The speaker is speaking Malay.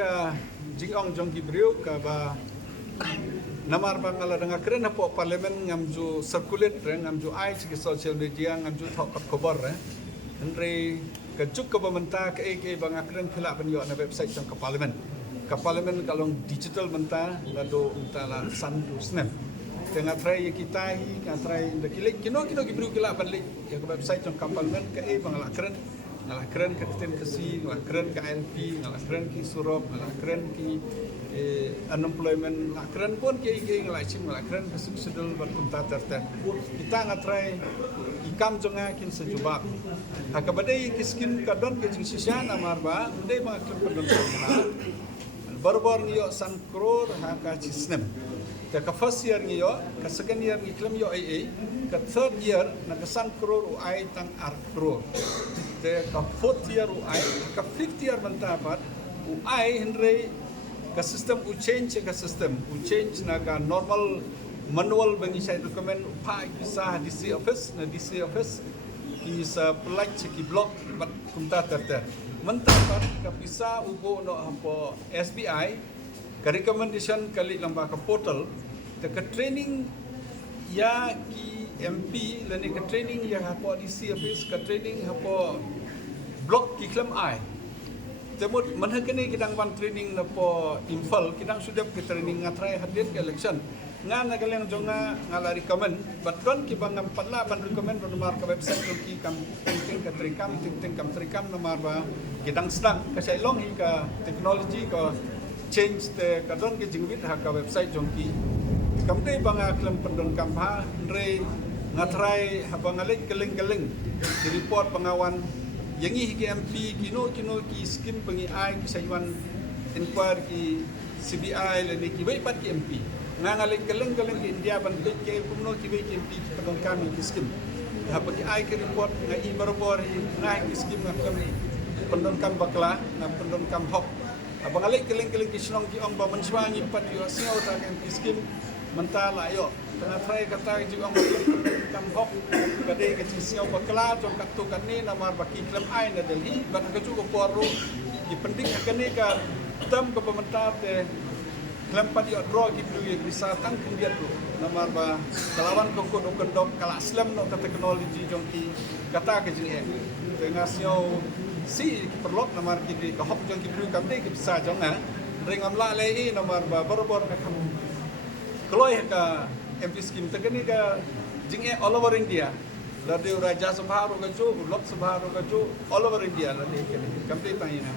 ka jingong jong gibriu ka ba namar bangala dengan keren apa parlimen ngamju circulate ngamju ai ci social media ngamju thok khabar Henry kejuk ke pemerintah ke bang keren phila ban yo na website jong ke parlimen kalau digital mentah lado mentala san snap tengah try kita try ndekilik kino gibriu kila ban lik ya ke website jong ke parlimen ke bang ngalah keren ke Ketin Kesi, ngalah keren ke ANP, ngalah keren ke Surop, ngalah keren ke unemployment, ngalah keren pun ke ngalah cim, ngalah keren ke sudul berkunta terten. Kita ngatrai ikam jonga kin sejubab. Haka badai kiskin kadon ke jingsisya namar ba, badai mengaklem kadon kena. Baru-baru niyo san crore haka cisnem. Ka first year niyo, ka second year iklem yo AA, ka third year nagasan crore uai tang ar crore. Ka fourth year uai, ka fifth year mentapat uai henry ka sistem change naga normal manual bagi saya dokumen upai bisa DC office is pelaj ki block bat kumta terter mentapat ka bisa ubo no hapo SBI ka recommendation kali lamba ka portal ka training ya ki MP lani ka training ya hapo DC office ka training hapo blok ki klem ai temut manhakani kidang wan training na po infal kidang sudah ke training ngatrai hadir ke election nga nagaleng jonga ngala recommend but don ki bangam patla ban recommend ban mar ka website ki kam ting kam trikam namar ba kidang sedang ka sailong hi ka technology ka change te ka don ki jingwit ha ka website jongki kamte banga klem pendon kamha re ngatrai habangalik keleng di report pengawan yang ini MP kino ki skim pengi ai ki sayuan inquire ki CBI leni ki bai pat ki MP ngalik keleng ki India ban ke kumno ki bai ki MP pendon kami ki skim apa ki ai ki report ngai barobor ngai ki skim ngam pendon kam bakla ngam pendon kam hok abangalik keleng ki snong ki ong ba menswangi pat yo sio ta ki skim mentala yo tengah try kata juga kam hok kade ke sio bakla jong katu kani namar baki klem ai na Delhi ban ke juga poru ki penting kani ka tam ke pemerintah te klem pat yo draw ki bisa tang kemudian tu namar ba kalawan ko dok kala aslam no teknologi jong ki kata ke jing tengah sio si perlok namar ki ka hok jong ki kam te ki bisa jong na ringam la lei namar ba bor ka kam Keloy ka MP scheme tegani ka jing all over India. Lade Raja Sabha ro ka jo, Lok Sabha ro ka jo, all over India lade kene. Complete taina.